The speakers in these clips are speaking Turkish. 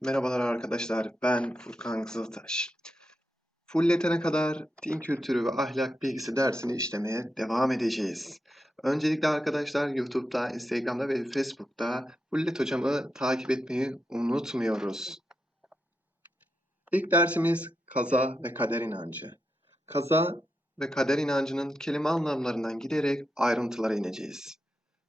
Merhabalar arkadaşlar, ben Furkan Kızıltaş. Fulletene kadar din kültürü ve ahlak bilgisi dersini işlemeye devam edeceğiz. Öncelikle arkadaşlar YouTube'da, Instagram'da ve Facebook'ta Fullet hocamı takip etmeyi unutmuyoruz. İlk dersimiz kaza ve kader inancı. Kaza ve kader inancının kelime anlamlarından giderek ayrıntılara ineceğiz.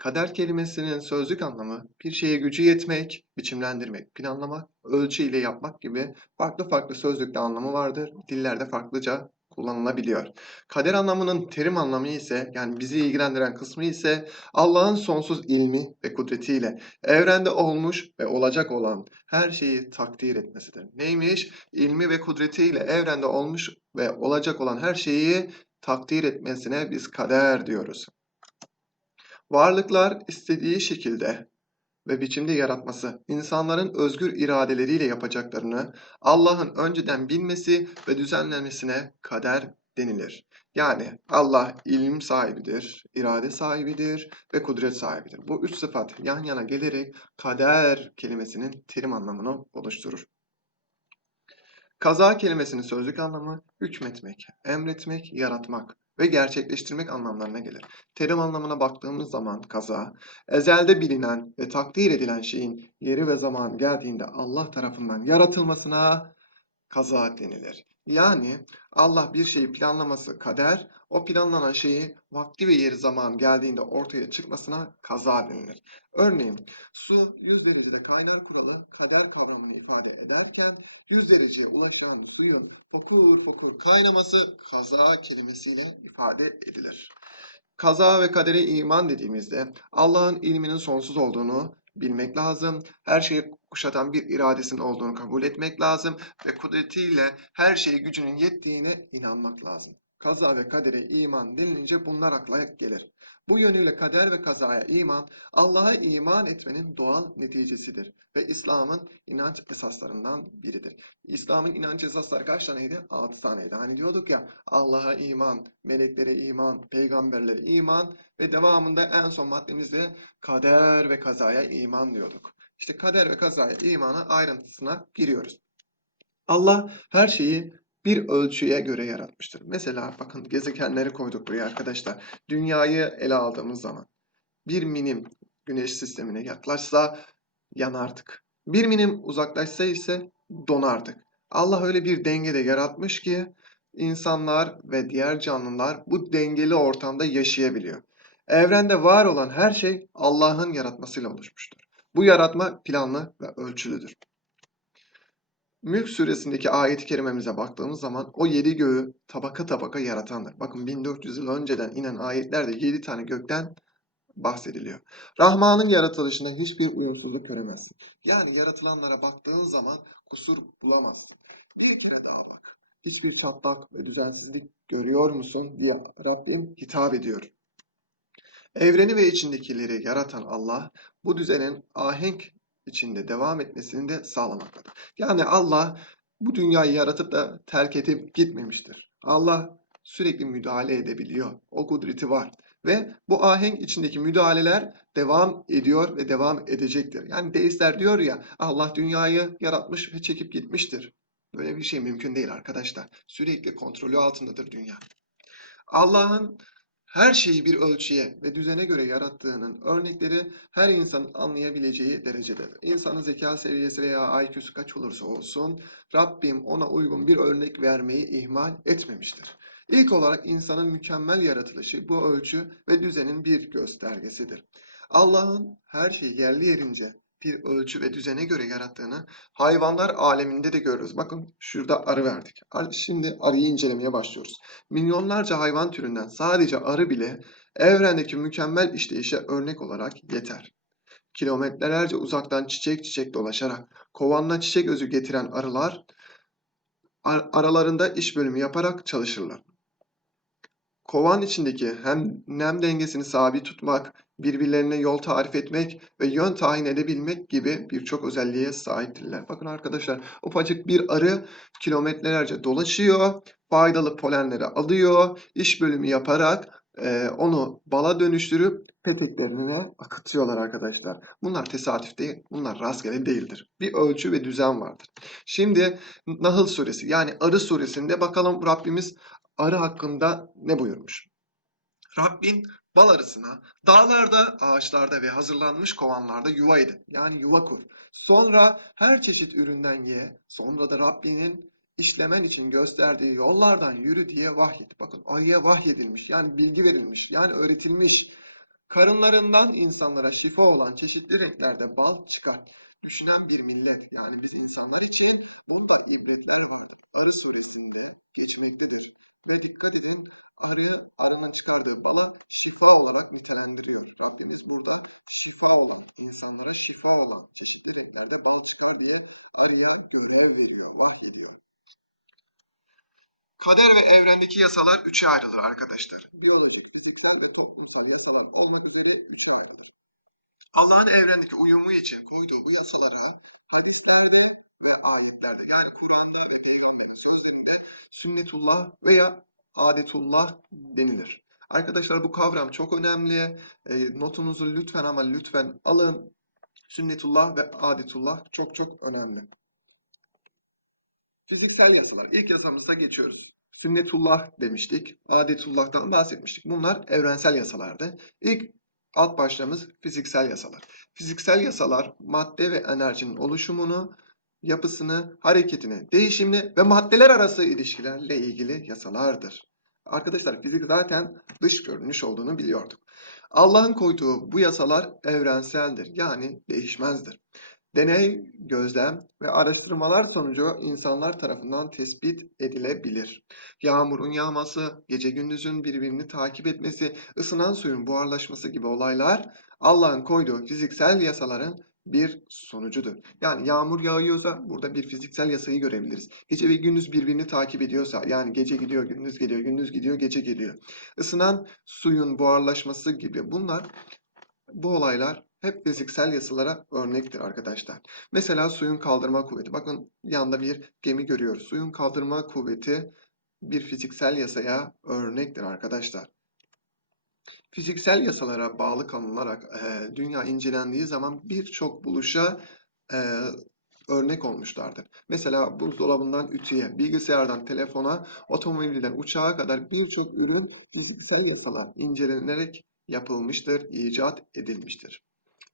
Kader kelimesinin sözlük anlamı bir şeye gücü yetmek, biçimlendirmek, planlamak, ölçü ile yapmak gibi farklı farklı sözlükte anlamı vardır. Dillerde farklıca kullanılabiliyor. Kader anlamının terim anlamı ise yani bizi ilgilendiren kısmı ise Allah'ın sonsuz ilmi ve kudretiyle evrende olmuş ve olacak olan her şeyi takdir etmesidir. Neymiş? İlmi ve kudretiyle evrende olmuş ve olacak olan her şeyi takdir etmesine biz kader diyoruz. Varlıklar istediği şekilde ve biçimde yaratması, insanların özgür iradeleriyle yapacaklarını Allah'ın önceden bilmesi ve düzenlemesine kader denilir. Yani Allah ilim sahibidir, irade sahibidir ve kudret sahibidir. Bu üç sıfat yan yana gelerek kader kelimesinin terim anlamını oluşturur. Kaza kelimesinin sözlük anlamı hükmetmek, emretmek, yaratmak ve gerçekleştirmek anlamlarına gelir. Terim anlamına baktığımız zaman kaza, ezelde bilinen ve takdir edilen şeyin yeri ve zaman geldiğinde Allah tarafından yaratılmasına kaza denilir. Yani Allah bir şeyi planlaması kader, o planlanan şeyi vakti ve yeri zaman geldiğinde ortaya çıkmasına kaza denilir. Örneğin su 100 derecede kaynar kuralı kader kavramını ifade ederken 100 dereceye ulaşan suyun fokur fokur kaynaması kaza kelimesiyle ifade edilir. Kaza ve kadere iman dediğimizde Allah'ın ilminin sonsuz olduğunu bilmek lazım. Her şeyi kuşatan bir iradesinin olduğunu kabul etmek lazım ve kudretiyle her şeye gücünün yettiğine inanmak lazım. Kaza ve kadere iman denilince bunlar akla gelir. Bu yönüyle kader ve kazaya iman, Allah'a iman etmenin doğal neticesidir ve İslam'ın inanç esaslarından biridir. İslam'ın inanç esasları kaç taneydi? 6 taneydi. Hani diyorduk ya Allah'a iman, meleklere iman, peygamberlere iman ve devamında en son maddemizde kader ve kazaya iman diyorduk. İşte kader ve kazaya imana ayrıntısına giriyoruz. Allah her şeyi bir ölçüye göre yaratmıştır. Mesela bakın gezegenleri koyduk buraya arkadaşlar. Dünyayı ele aldığımız zaman bir milim güneş sistemine yaklaşsa yanardık. Bir milim uzaklaşsa ise donardık. Allah öyle bir dengede yaratmış ki insanlar ve diğer canlılar bu dengeli ortamda yaşayabiliyor. Evrende var olan her şey Allah'ın yaratmasıyla oluşmuştur. Bu yaratma planlı ve ölçülüdür. Mülk suresindeki ayet-i kerimemize baktığımız zaman o yedi göğü tabaka tabaka yaratandır. Bakın 1400 yıl önceden inen ayetlerde yedi tane gökten bahsediliyor. Rahman'ın yaratılışında hiçbir uyumsuzluk göremezsin. Yani yaratılanlara baktığın zaman kusur bulamazsın. Bir kere daha bak. Hiçbir çatlak ve düzensizlik görüyor musun diye Rabbim hitap ediyor. Evreni ve içindekileri yaratan Allah bu düzenin ahenk içinde devam etmesini de sağlamaktadır. Yani Allah bu dünyayı yaratıp da terk edip gitmemiştir. Allah sürekli müdahale edebiliyor. O kudreti var. Ve bu ahenk içindeki müdahaleler devam ediyor ve devam edecektir. Yani deistler diyor ya Allah dünyayı yaratmış ve çekip gitmiştir. Böyle bir şey mümkün değil arkadaşlar. Sürekli kontrolü altındadır dünya. Allah'ın her şeyi bir ölçüye ve düzene göre yarattığının örnekleri her insanın anlayabileceği derecededir. İnsanın zeka seviyesi veya IQ'su kaç olursa olsun Rabbim ona uygun bir örnek vermeyi ihmal etmemiştir. İlk olarak insanın mükemmel yaratılışı bu ölçü ve düzenin bir göstergesidir. Allah'ın her şeyi yerli yerince bir ölçü ve düzene göre yarattığını hayvanlar aleminde de görürüz. Bakın şurada arı verdik. Şimdi arıyı incelemeye başlıyoruz. Milyonlarca hayvan türünden sadece arı bile evrendeki mükemmel işleyişe örnek olarak yeter. Kilometrelerce uzaktan çiçek çiçek dolaşarak kovanla çiçek özü getiren arılar ar aralarında iş bölümü yaparak çalışırlar. Kovan içindeki hem nem dengesini sabit tutmak, birbirlerine yol tarif etmek ve yön tayin edebilmek gibi birçok özelliğe sahiptirler. Bakın arkadaşlar ufacık bir arı kilometrelerce dolaşıyor, faydalı polenleri alıyor, iş bölümü yaparak e, onu bala dönüştürüp peteklerine akıtıyorlar arkadaşlar. Bunlar tesadüf değil, bunlar rastgele değildir. Bir ölçü ve düzen vardır. Şimdi Nahl suresi yani Arı suresinde bakalım Rabbimiz arı hakkında ne buyurmuş? Rabbin bal arısına dağlarda, ağaçlarda ve hazırlanmış kovanlarda yuva edin. Yani yuva kur. Sonra her çeşit üründen ye. Sonra da Rabbinin işlemen için gösterdiği yollardan yürü diye vahyet. Bakın ayıya vahyedilmiş. Yani bilgi verilmiş. Yani öğretilmiş. Karınlarından insanlara şifa olan çeşitli renklerde bal çıkar. Düşünen bir millet. Yani biz insanlar için bunda ibretler vardır. Arı suresinde geçmektedir. Ve dikkat edin arıyı arının çıkardığı balı şifa olarak nitelendiriyor. Rabbimiz burada şifa olan, insanlara şifa olan çeşitli renklerde bal çıkar diye arıya gönüller veriyor, vahyediyor. Kader ve evrendeki yasalar üçe ayrılır arkadaşlar. Biyolojik, fiziksel ve toplumsal yasalar olmak üzere üçe ayrılır. Allah'ın evrendeki uyumu için koyduğu bu yasalara hadislerde ve ayetlerde yani Kur'an'da ve Peygamberin sözlerinde sünnetullah veya adetullah denilir. Arkadaşlar bu kavram çok önemli. E, notunuzu lütfen ama lütfen alın. Sünnetullah ve adetullah çok çok önemli. Fiziksel yasalar. İlk yasamıza geçiyoruz. Sünnetullah demiştik. Adetullah'tan bahsetmiştik. Bunlar evrensel yasalardı. İlk alt başlığımız fiziksel yasalar. Fiziksel yasalar madde ve enerjinin oluşumunu, yapısını, hareketini, değişimini ve maddeler arası ilişkilerle ilgili yasalardır. Arkadaşlar fizik zaten dış görünüş olduğunu biliyorduk. Allah'ın koyduğu bu yasalar evrenseldir. Yani değişmezdir. Deney, gözlem ve araştırmalar sonucu insanlar tarafından tespit edilebilir. Yağmurun yağması, gece gündüzün birbirini takip etmesi, ısınan suyun buharlaşması gibi olaylar Allah'ın koyduğu fiziksel yasaların bir sonucudur. Yani yağmur yağıyorsa burada bir fiziksel yasayı görebiliriz. Gece ve gündüz birbirini takip ediyorsa yani gece gidiyor, gündüz geliyor, gündüz gidiyor, gece geliyor. Isınan suyun buharlaşması gibi bunlar bu olaylar hep fiziksel yasalara örnektir arkadaşlar. Mesela suyun kaldırma kuvveti. Bakın yanda bir gemi görüyoruz. Suyun kaldırma kuvveti bir fiziksel yasaya örnektir arkadaşlar. Fiziksel yasalara bağlı kalınarak e, dünya incelendiği zaman birçok buluşa e, örnek olmuşlardır. Mesela buzdolabından ütüye, bilgisayardan telefona, otomobilden uçağa kadar birçok ürün fiziksel yasalar incelenerek yapılmıştır, icat edilmiştir.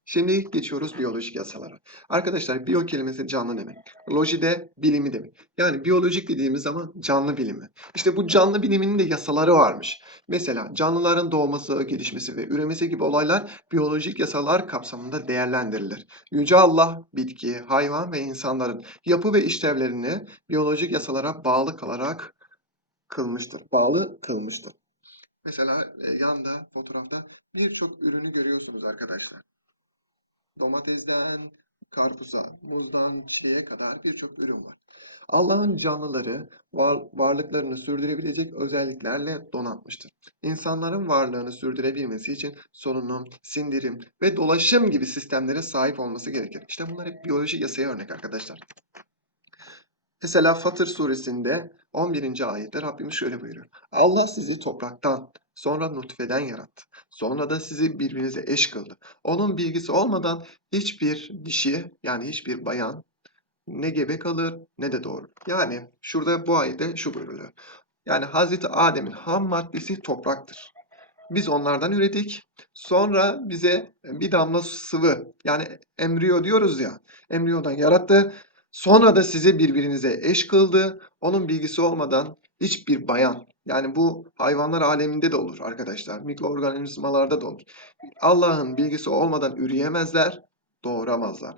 Şimdi geçiyoruz biyolojik yasalara. Arkadaşlar biyo kelimesi canlı demek. Loji de bilimi demek. Yani biyolojik dediğimiz zaman canlı bilimi. İşte bu canlı biliminin de yasaları varmış. Mesela canlıların doğması, gelişmesi ve üremesi gibi olaylar biyolojik yasalar kapsamında değerlendirilir. Yüce Allah bitki, hayvan ve insanların yapı ve işlevlerini biyolojik yasalara bağlı kalarak kılmıştır. Bağlı kılmıştır. Mesela e, yanda fotoğrafta birçok ürünü görüyorsunuz arkadaşlar. Domatesden karpuza, muzdan çileğe kadar birçok ürün var. Allah'ın canlıları var, varlıklarını sürdürebilecek özelliklerle donatmıştır. İnsanların varlığını sürdürebilmesi için solunum, sindirim ve dolaşım gibi sistemlere sahip olması gerekir. İşte bunlar hep biyolojik yasaya örnek arkadaşlar. Mesela Fatır suresinde 11. ayette Rabbimiz şöyle buyuruyor. Allah sizi topraktan, sonra nutfeden yarattı. Sonra da sizi birbirinize eş kıldı. Onun bilgisi olmadan hiçbir dişi yani hiçbir bayan ne gebe kalır ne de doğurur. Yani şurada bu ayette şu buyruluyor. Yani Hazreti Adem'in ham maddesi topraktır. Biz onlardan üredik. Sonra bize bir damla sıvı yani embriyo diyoruz ya. Embriyodan yarattı. Sonra da sizi birbirinize eş kıldı. Onun bilgisi olmadan hiçbir bayan yani bu hayvanlar aleminde de olur arkadaşlar. Mikroorganizmalarda da olur. Allah'ın bilgisi olmadan üreyemezler, doğuramazlar.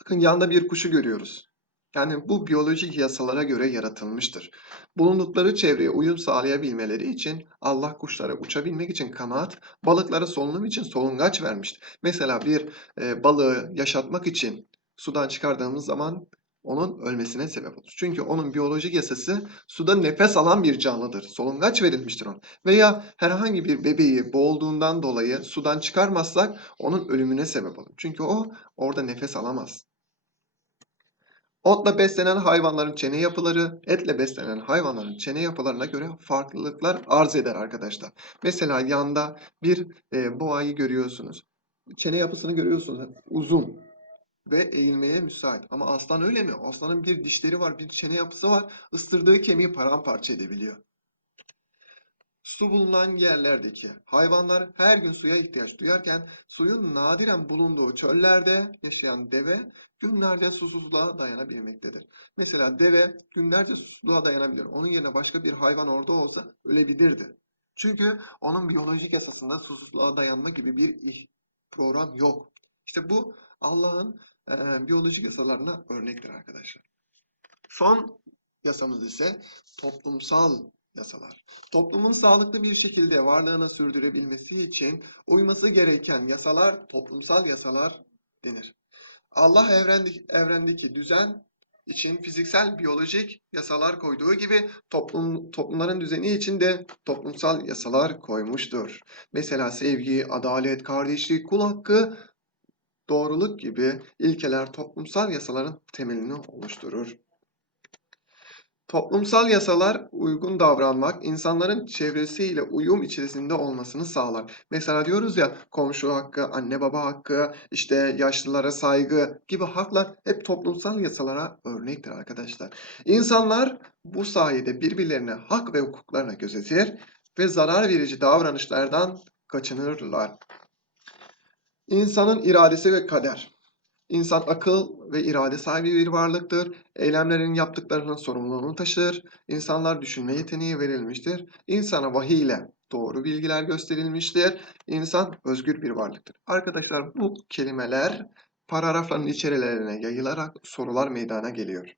Bakın yanda bir kuşu görüyoruz. Yani bu biyolojik yasalara göre yaratılmıştır. Bulundukları çevreye uyum sağlayabilmeleri için Allah kuşlara uçabilmek için kanat, balıklara solunum için solungaç vermiştir. Mesela bir e, balığı yaşatmak için sudan çıkardığımız zaman onun ölmesine sebep olur. Çünkü onun biyolojik yasası suda nefes alan bir canlıdır. Solungaç verilmiştir ona. Veya herhangi bir bebeği boğulduğundan dolayı sudan çıkarmazsak onun ölümüne sebep olur. Çünkü o orada nefes alamaz. Otla beslenen hayvanların çene yapıları, etle beslenen hayvanların çene yapılarına göre farklılıklar arz eder arkadaşlar. Mesela yanda bir e, boğayı görüyorsunuz. Çene yapısını görüyorsunuz. Uzun ve eğilmeye müsait. Ama aslan öyle mi? Aslanın bir dişleri var, bir çene yapısı var. Isırdığı kemiği paramparça edebiliyor. Su bulunan yerlerdeki hayvanlar her gün suya ihtiyaç duyarken suyun nadiren bulunduğu çöllerde yaşayan deve günlerce susuzluğa dayanabilmektedir. Mesela deve günlerce susuzluğa dayanabilir. Onun yerine başka bir hayvan orada olsa ölebilirdi. Çünkü onun biyolojik esasında susuzluğa dayanma gibi bir program yok. İşte bu Allah'ın eee, biyolojik yasalarına örnektir arkadaşlar. Son yasamız ise toplumsal yasalar. Toplumun sağlıklı bir şekilde varlığını sürdürebilmesi için uyması gereken yasalar toplumsal yasalar denir. Allah evrendeki, evrendeki düzen için fiziksel, biyolojik yasalar koyduğu gibi toplum, toplumların düzeni için de toplumsal yasalar koymuştur. Mesela sevgi, adalet, kardeşlik, kul hakkı, doğruluk gibi ilkeler toplumsal yasaların temelini oluşturur. Toplumsal yasalar uygun davranmak, insanların çevresiyle uyum içerisinde olmasını sağlar. Mesela diyoruz ya komşu hakkı, anne baba hakkı, işte yaşlılara saygı gibi haklar hep toplumsal yasalara örnektir arkadaşlar. İnsanlar bu sayede birbirlerine hak ve hukuklarına gözetir ve zarar verici davranışlardan kaçınırlar. İnsanın iradesi ve kader. İnsan akıl ve irade sahibi bir varlıktır. Eylemlerin yaptıklarının sorumluluğunu taşır. İnsanlar düşünme yeteneği verilmiştir. İnsana vahiy ile doğru bilgiler gösterilmiştir. İnsan özgür bir varlıktır. Arkadaşlar bu kelimeler paragrafların içerilerine yayılarak sorular meydana geliyor.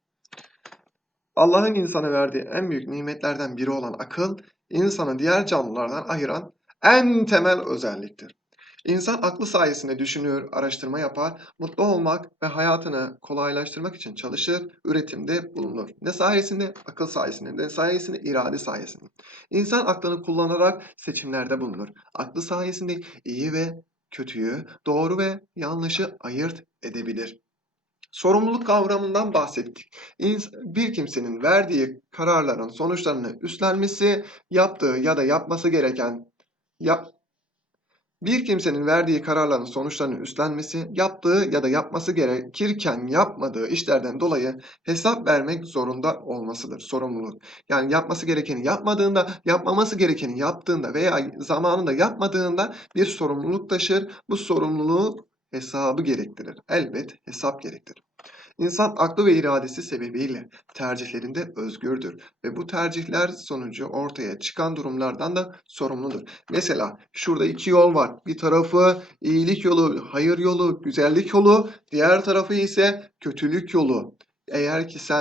Allah'ın insana verdiği en büyük nimetlerden biri olan akıl, insanı diğer canlılardan ayıran en temel özelliktir. İnsan aklı sayesinde düşünür, araştırma yapar, mutlu olmak ve hayatını kolaylaştırmak için çalışır, üretimde bulunur. Ne sayesinde? Akıl sayesinde. Ne sayesinde? İrade sayesinde. İnsan aklını kullanarak seçimlerde bulunur. Aklı sayesinde iyi ve kötüyü, doğru ve yanlışı ayırt edebilir. Sorumluluk kavramından bahsettik. Bir kimsenin verdiği kararların sonuçlarını üstlenmesi, yaptığı ya da yapması gereken yap, bir kimsenin verdiği kararların sonuçlarını üstlenmesi, yaptığı ya da yapması gerekirken yapmadığı işlerden dolayı hesap vermek zorunda olmasıdır. Sorumluluk. Yani yapması gerekeni yapmadığında, yapmaması gerekeni yaptığında veya zamanında yapmadığında bir sorumluluk taşır. Bu sorumluluğu hesabı gerektirir. Elbet hesap gerektirir. İnsan aklı ve iradesi sebebiyle tercihlerinde özgürdür ve bu tercihler sonucu ortaya çıkan durumlardan da sorumludur. Mesela şurada iki yol var. Bir tarafı iyilik yolu, hayır yolu, güzellik yolu, diğer tarafı ise kötülük yolu. Eğer ki sen